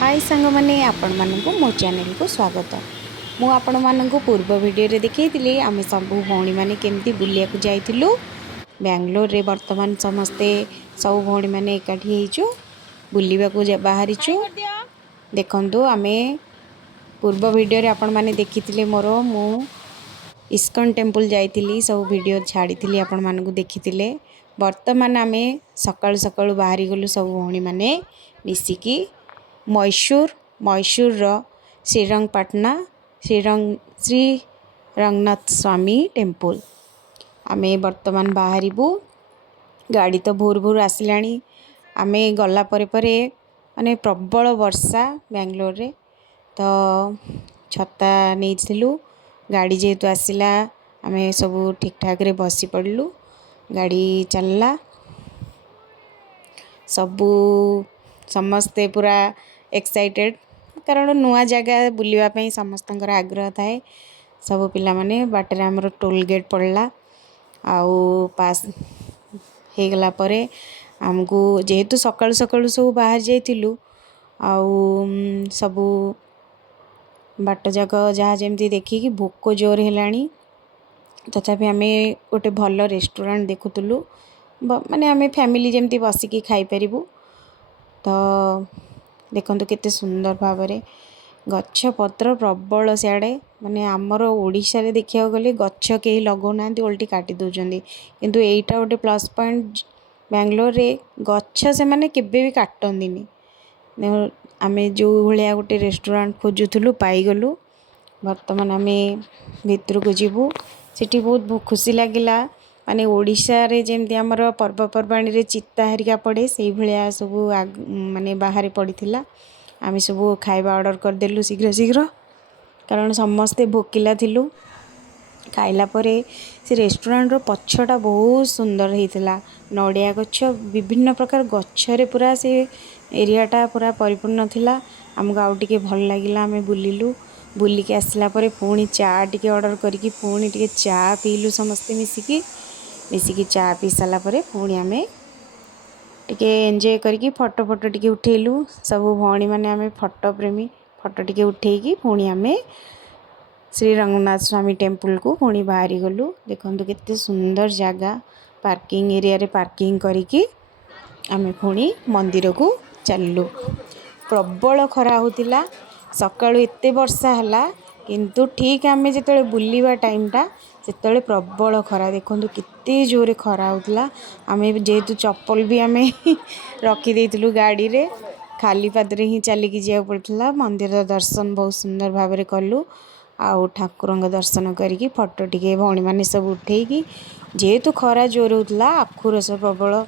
हाय सांग मैंने आपण मानक मो चैनल को स्वागत। मु आपण मानक पूर्व वीडियो रे देखैतिली आमे सब भौणी माने केमती बुलिया को जाइतिलु बेंगलोर रे। वर्तमान समस्ते सब भौणी माने एकाठी हेइचु बुलिबा को बाहरिचु। देखंतु आमे पूर्व वीडियो रे आपण माने देखितिले मोरो मु इस्कॉन टेम्पल जाइतिली सब वीडियो छाड़ीतिली आपण मानक देखितिले। वर्तमान आमे सकाळ सकाळ बाहरी गलु सब भौणी माने मिसिकी मैसूर श्रीरंगपाटना श्री रंगनाथ स्वामी टेम्पल आमे वर्तमान बाहरिबु। गाड़ी तो भोर भोर आसिलाणी। आमे गला परे परे माने प्रबल वर्षा बेंगलोर रे तो छता नेइथिलु। गाड़ी जेहेतु आसिला आमे सब ठीक ठाक रे बसी पड़लु। गाड़ी चलला सबू समस्ते पूरा एक्साइटेड कारण नुआ जगह बुलवाई समस्त आग्रह थाए। सब पिला माने बाटर आमर टोल गेट पड़ला आउ पास हो गला परे आमको जेहेतु सकाळु सकाळु सब बाहर जाइतिलु आउ सबू बाट जाक जहाँ जमती देखिकी भोक जोर हेलाणी। तथापि आमे गोटे भल रेस्टोरेंट देखुलु माने आमे फैमिली जमती बसिकी खाई परिबु। तो देखंतु केते सुंदर भावरे गच्छ पत्र प्रबल सियाड़े माने आमर ओडिशा रे देखिया गले गच्छ केही लगौ नांती ओल्टी काटी दोजंदी किंतु एईटा गोटे प्लस पॉइंट बेंगलोर रे गच्छ से माने केबे भी काटंदीनी। आमे जो भलिया गोटे रेस्टोरेंट खोजुथुलु पाई गलु। वर्तमान आमे भितर को जीवु। सेठी बहुत खुशी लागिला माने ओडिशा रे जेमती हमर पर्वपर्वाणी रे चित्ता हरिका पड़े सेही भलिया सब माने बाहर पड़ीथिला। आमे सब खाइबा ऑर्डर कर देलु शीघ्र शीघ्र कारण समस्ते भोकिला थिलु। खाइला परे से रेस्टोरेंट रो पछटा बहुत सुंदर हेतिला। नडिया गच्छ विभिन्न प्रकार गच्छरे पूरा से एरियाटा पूरा परिपूर्ण थिला। हमको आउ टिके भल लागिला। आमे बुलिलु बुलिके आसला परे पुणी चा टिके ऑर्डर करिकी पुणी टिके चा पीलु समस्ते मिसिकी चा पी साला परे पुणी आमे टिके एंजॉय करके फोटो फोटो टिके उठेलु। सब भौणी माने आमे फोटो प्रेमी फोटो टिके उठेकी पुणी आमे श्री रंगनाथ स्वामी टेम्पल को पुणी बाहरी गलु। देखंतु केते सुंदर जगह पार्किंग एरिया रे पार्किंग करिकी आमे पुणी मंदिर को चललु। प्रबल खरा होतिला सकाळु एते वर्षा हला किंतु ठीक आमे जेतले बुलीवा टाइमटा सेतले प्रबल खरा। देखंतु केते जोरे खरा होतिला। आमे जेहेतु चप्पल भी आमे रखी देइतिलु गाड़ी रे खाली पादरे ही चलिकी जिया पड़थिला। मंदिर दर्शन बहुत सुंदर भाबरे कलु आउ ठाकुरंग दर्शन करिकी फोटो टिके भौणी माने सब उठेकी जेहेतु खरा जोर होतिला आखु रस प्रबल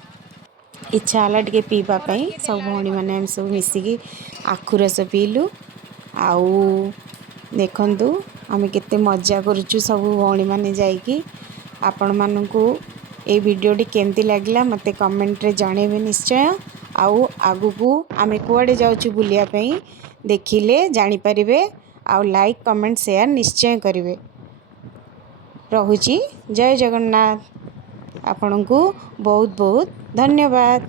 इच्छा हला टिके पीबा पई सब भौणी माने हम सब मिसिकी आखु रस पीलु। आउ देखंतु आमे केते मजा करूछु सब भौणी माने जाईकी। आपण मानकू ए वीडियोटी केमती लागिला मते कमेंट रे जणेबे निश्चय। आउ आगु को आमे कुआडे जाउछु बुलिया पई देखिले जानि परिबे। आउ लाइक कमेंट शेयर निश्चय करिवे। रहुची जय जगन्नाथ। आपनकू बहुत बहुत धन्यवाद।